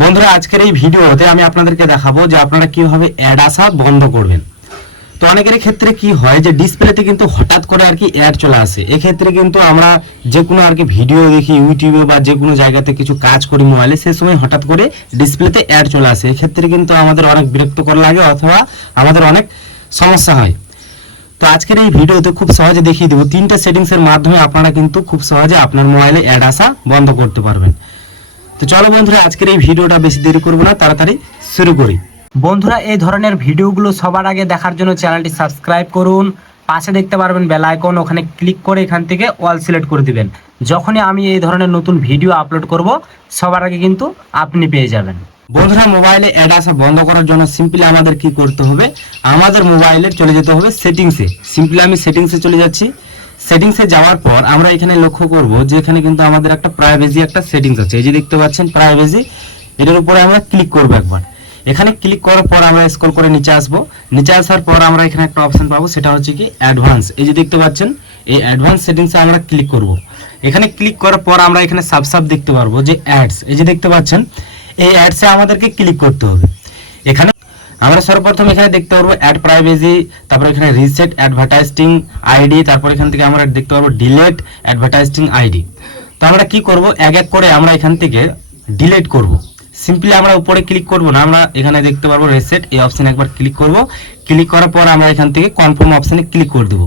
বন্ধুরা, আজকের এই ভিডিওতে আমি আপনাদেরকে দেখাবো যে আপনারা কীভাবে অ্যাড আসা বন্ধ করবেন। তো অনেকের ক্ষেত্রে কি হয় যে ডিসপ্লেতে কিন্তু হঠাৎ করে আর কি অ্যাড চলে আসে। এক্ষেত্রে কিন্তু আমরা যে কোনো আর কি ভিডিও দেখি, ইউটিউবে বা যে কোনো জায়গাতে কিছু কাজ করি মোবাইলে, সে সময় হঠাৎ করে ডিসপ্লেতে অ্যাড চলে আসে। এক্ষেত্রে কিন্তু আমাদের অনেক বিরক্তকর লাগে অথবা আমাদের অনেক সমস্যা হয়। তো আজকের এই ভিডিওতে খুব সহজে দেখিয়ে দেবো, তিনটা সেটিংসের মাধ্যমে আপনারা কিন্তু খুব সহজে আপনার মোবাইলে অ্যাড আসা বন্ধ করতে পারবেন। তো চলো বন্ধুরা আজকের এই ভিডিওটা বেশি দেরি করব না তাড়াতাড়ি শুরু করি। বন্ধুরা এই ধরনের ভিডিওগুলো সবার আগে দেখার জন্য চ্যানেলটি সাবস্ক্রাইব করুন পাশে দেখতে পারবেন বেল আইকন ওখানে ক্লিক করে এখান থেকে অল সিলেক্ট করে দিবেন। যখনই আমি এই ধরনের নতুন ভিডিও আপলোড করব সবার আগে কিন্তু আপনি পেয়ে যাবেন। বন্ধুরা মোবাইলে অ্যাড আসা বন্ধ করার জন্য সিম্পলি আমাদের কি করতে হবে? আমাদের মোবাইলে চলে যেতে হবে সেটিংসে সিম্পলি আমি সেটিংসে চলে যাচ্ছি। সেটিংসে যাওয়ার পর আমরা এখানে লক্ষ্য করব যে এখানে কিন্তু আমাদের একটা প্রাইভেসি একটা সেটিংস আছে। এই যে দেখতে পাচ্ছেন প্রাইভেসি এটার উপরে আমরা ক্লিক করব একবার। এখানে ক্লিক করার পর আমরা স্ক্রল করে নিচে আসব। নিচে আসার পর আমরা এখানে একটা অপশন পাবো, সেটা হচ্ছে কি অ্যাডভান্স এই যে দেখতে পাচ্ছেন, এই অ্যাডভান্স সেটিংসে আমরা ক্লিক করব। এখানে ক্লিক করার পর আমরা এখানে সাব সাব দেখতে পারব যে অ্যাডস এই যে দেখতে পাচ্ছেন, এই অ্যাডসে আমাদেরকে ক্লিক করতে হবে। এখানে আমরা সর্বপ্রথম এখানে দেখতে পারব অ্যাড প্রাইভেসি তারপর এখানে রিসেট অ্যাডভার্টাইজিং আইডি তারপর এখান থেকে আমরা দেখতে পারব ডিলেট অ্যাডভার্টাইজিং আইডি তো আমরা কি করব? এক এক করে আমরা এখান থেকে ডিলেট করব। সিম্পলি আমরা উপরে ক্লিক করব না, আমরা এখানে দেখতে পারব রিসেট এই অপশনে একবার ক্লিক করব। ক্লিক করার পর আমরা এখান থেকে কনফার্ম অপশনে ক্লিক করে দেবো।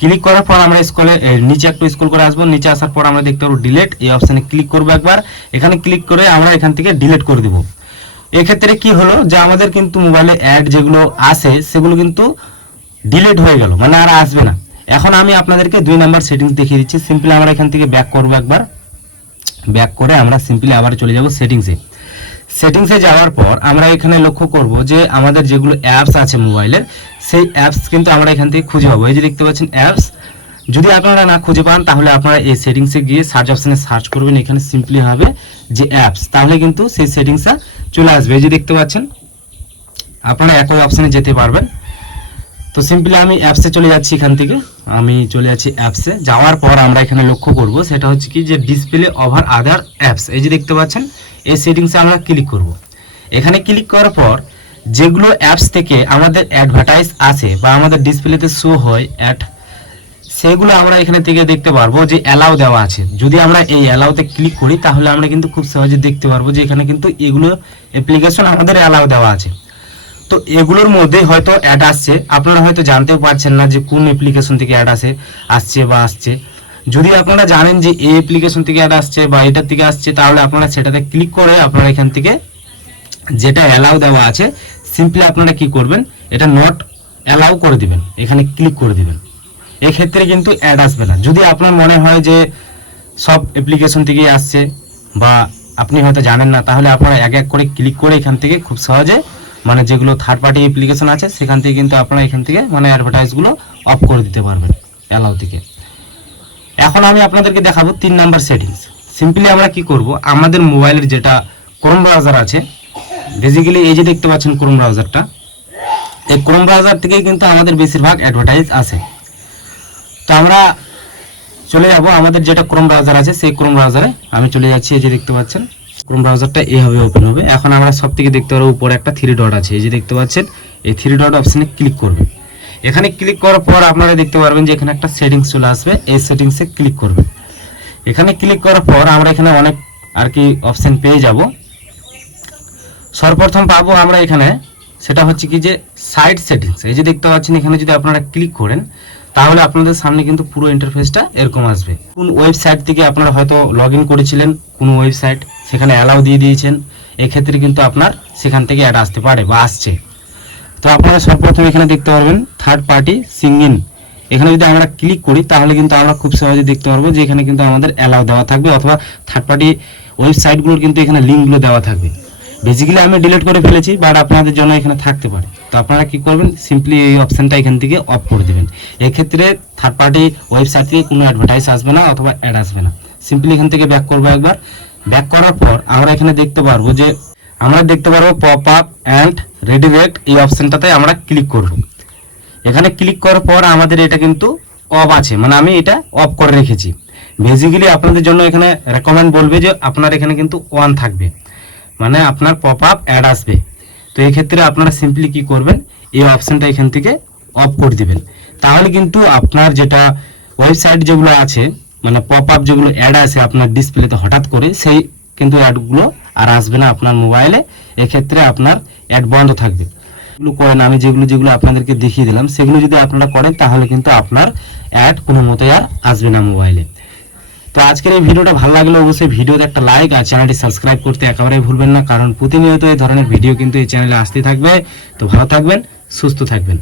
ক্লিক করার পর আমরা স্কলে নিচে একটু স্ক্রল করে আসব, নিচে আসার পর আমরা দেখতে পারব ডিলেট এই অপশনে ক্লিক করব একবার। এখানে ক্লিক করে আমরা এখান থেকে ডিলেট করে দেবো। এক্ষেত্রে কি হলো যে আমাদের কিন্তু মোবাইলে অ্যাড যেগুলো আসে সেগুলো কিন্তু ডিলেট হয়ে গেল মানে আর আসবে না। এখন আমি আপনাদেরকে দুই নাম্বার সেটিংস দেখিয়ে দিচ্ছি। সিম্পলি আমরা এখান থেকে ব্যাক করব একবার। ব্যাক করে আমরা সিম্পলি আবার চলে যাব সেটিংসে সেটিংসে যাওয়ার পর আমরা এখানে লক্ষ্য করব যে আমাদের যেগুলো অ্যাপস আছে মোবাইলের সেই অ্যাপস কিন্তু আমরা এখান থেকে খুঁজে পাবো। এই যে দেখতে পাচ্ছেন অ্যাপস যদি আপনারা না খুঁজে পান, তাহলে আপনারা এই সেটিংসে গিয়ে সার্চ অপশনে সার্চ করবেন। এখানে সিম্পলি হবে যে অ্যাপস তাহলে কিন্তু সেই সেটিংসটা চলে আসবে। এই যে দেখতে পাচ্ছেন, আপনারা একই অপশনে যেতে পারবেন। তো সিম্পলি আমি অ্যাপসে চলে যাচ্ছি এখান থেকে। আমি চলে যাচ্ছি অ্যাপসে যাওয়ার পর আমরা এখানে লক্ষ্য করব, সেটা হচ্ছে কি যে ডিসপ্লে ওভার আদার অ্যাপস এই যে দেখতে পাচ্ছেন, এই সেটিংসে আমরা ক্লিক করব। এখানে ক্লিক করার পর যেগুলো অ্যাপস থেকে আমাদের অ্যাডভার্টাইজ আসে বা আমাদের ডিসপ্লেতে শো হয় অ্যাড সেগুলো আমরা এখানে থেকে দেখতে পারব যে অ্যালাউ দেওয়া আছে। যদি আমরা এই অ্যালাউতে ক্লিক করি, তাহলে আমরা কিন্তু খুব সহজে দেখতে পারব যে এখানে কিন্তু এগুলো অ্যাপ্লিকেশন আমাদের অ্যালাউ দেওয়া আছে। তো এগুলোর মধ্যে হয়তো অ্যাড আসছে। আপনারা হয়তো জানতেও পারছেন না যে কোন অ্যাপ্লিকেশন থেকে অ্যাড আসে, আসছে বা আসছে। যদি আপনারা জানেন যে এই অ্যাপ্লিকেশন থেকে অ্যাড আসছে বা এটার থেকে আসছে, তাহলে আপনারা সেটাতে ক্লিক করে আপনারা এখান থেকে যেটা অ্যালাউ দেওয়া আছে সিম্পলি আপনারা কি করবেন, এটা নট অ্যালাউ করে দিবেন। এখানে ক্লিক করে দিবেন। এক্ষেত্রে কিন্তু অ্যাড আসবে না। যদি আপনার মনে হয় যে সব অ্যাপ্লিকেশন থেকেই আসছে বা আপনি হয়তো জানেন না, তাহলে আপনারা এক এক করে ক্লিক করে এখান থেকে খুব সহজে মানে যেগুলো থার্ড পার্টি অ্যাপ্লিকেশন আছে, সেখান থেকে কিন্তু আপনারা এখান থেকে মানে অ্যাডভার্টাইজগুলো অফ করে দিতে পারবেন অ্যালাউ থেকে। এখন আমি আপনাদেরকে দেখাবো তিন নাম্বার সেটিংস সিম্পলি আমরা কি করব? আমাদের মোবাইলের যেটা ক্রোম ব্রাউজার আছে বেসিক্যালি এই যে দেখতে পাচ্ছেন ক্রোম ব্রাউজারটা এই ক্রোম ব্রাউজার থেকেই কিন্তু আমাদের বেশিরভাগ অ্যাডভার্টাইজ আসে। আমরা চলে যাব। আমাদের যেটা ক্রোম ব্রাউজার আছে, সেই ক্রোম ব্রাউজারে আমি চলে যাচ্ছি, এই যে দেখতে পাচ্ছেন। ক্রোম ব্রাউজারটা এইভাবে ওপেন হবে। এখন আমরা সব থেকে দেখতে পারব, উপরে একটা থ্রি ডট আছে। এই যে দেখতে পাচ্ছেন, এই থ্রি ডট অপশানে ক্লিক করবেন এখানে ক্লিক করার পর আপনারা দেখতে পারবেন যে এখানে একটা সেটিংস চলে আসবে। এই সেটিংসে ক্লিক করবেন এখানে ক্লিক করার পর আমরা এখানে অনেক আর কি অপশন পেয়ে যাব। সর্বপ্রথম পাবো আমরা এখানে, সেটা হচ্ছে কি যে সাইড সেটিংস এই যে দেখতে পাচ্ছেন, এখানে যদি আপনারা ক্লিক করেন তাহলে আপনাদের সামনে কিন্তু পুরো ইন্টারফেসটা এরকম আসবে। কোন ওয়েবসাইট থেকে আপনারা হয়তো লগ করেছিলেন, কোন ওয়েবসাইট সেখানে অ্যালাউ দিয়ে দিয়েছেন, এক্ষেত্রে কিন্তু আপনার সেখান থেকে অ্যাড আসতে পারে বা আসছে। তো আপনারা সর্বপ্রথম এখানে দেখতে পারবেন থার্ড পার্টি সিঙ্গিন এখানে যদি আমরা ক্লিক করি, তাহলে কিন্তু আমরা খুব সহজে দেখতে পারব যে এখানে কিন্তু আমাদের অ্যালাউ দেওয়া থাকবে অথবা থার্ড পার্টি ওয়েবসাইটগুলোর কিন্তু এখানে লিঙ্কগুলো দেওয়া থাকবে। বেসিক্যালি আমি ডিলিট করে ফেলেছি বাট আপনাদের জন্য এখানে থাকতে পারে। তো আপনারা কি করবেন? সিম্পলি এই অপশনটা এখান থেকে অফ করে দেবেন। এক্ষেত্রে থার্ড পার্টি ওয়েবসাইট থেকে কোনো অ্যাডভার্টাইজ আসবে না অথবা অ্যাড আসবে না। সিম্পলি এখান থেকে ব্যাক করব একবার। ব্যাক করার পর আমরা এখানে দেখতে পারব যে আমরা দেখতে পারব পপ আপ অ্যান্ড রেডিরেক্ট এই অপশনটাতে আমরা ক্লিক করব। এখানে ক্লিক করার পর আমাদের এটা কিন্তু অফ আছে। মানে আমি এটা অফ করে রেখেছি। বেসিক্যালি আপনাদের জন্য এখানে রেকমেন্ড বলবে যে আপনার এখানে কিন্তু ওয়ান থাকবে। মানে আপনার পপ আপ অ্যাড আসবে। তো এই ক্ষেত্রে আপনারা সিম্পলি কি করবেন, এই অপশনটা এখান থেকে অফ করে দিবেন। তাহলে কিন্তু আপনার যেটা ওয়েবসাইট যেগুলো আছে মানে পপ আপ যেগুলো অ্যাড আছে আপনার ডিসপ্লেতে হঠাৎ করে, সেই কিন্তু অ্যাডগুলো আর আসবে না আপনার মোবাইলে এক্ষেত্রে আপনার অ্যাড বন্ধ থাকবে। এগুলো করেন, আমি যেগুলো যেগুলো আপনাদেরকে দেখিয়ে দিলাম, সেগুলো যদি আপনারা করেন, তাহলে কিন্তু আপনার অ্যাড কোনো মতে আর আসবে না মোবাইলে তো আজকের এই ভিডিওটা ভালো লাগলে অবশ্যই ভিডিওতে একটা লাইক আর চ্যানেলটি সাবস্ক্রাইব করতে একেবারেই ভুলবেন না, কারণ প্রতিনিয়ত এই ধরনের ভিডিও কিন্তু এই চ্যানেলে আসতে থাকবে। তো ভালো থাকবেন, সুস্থ থাকবেন।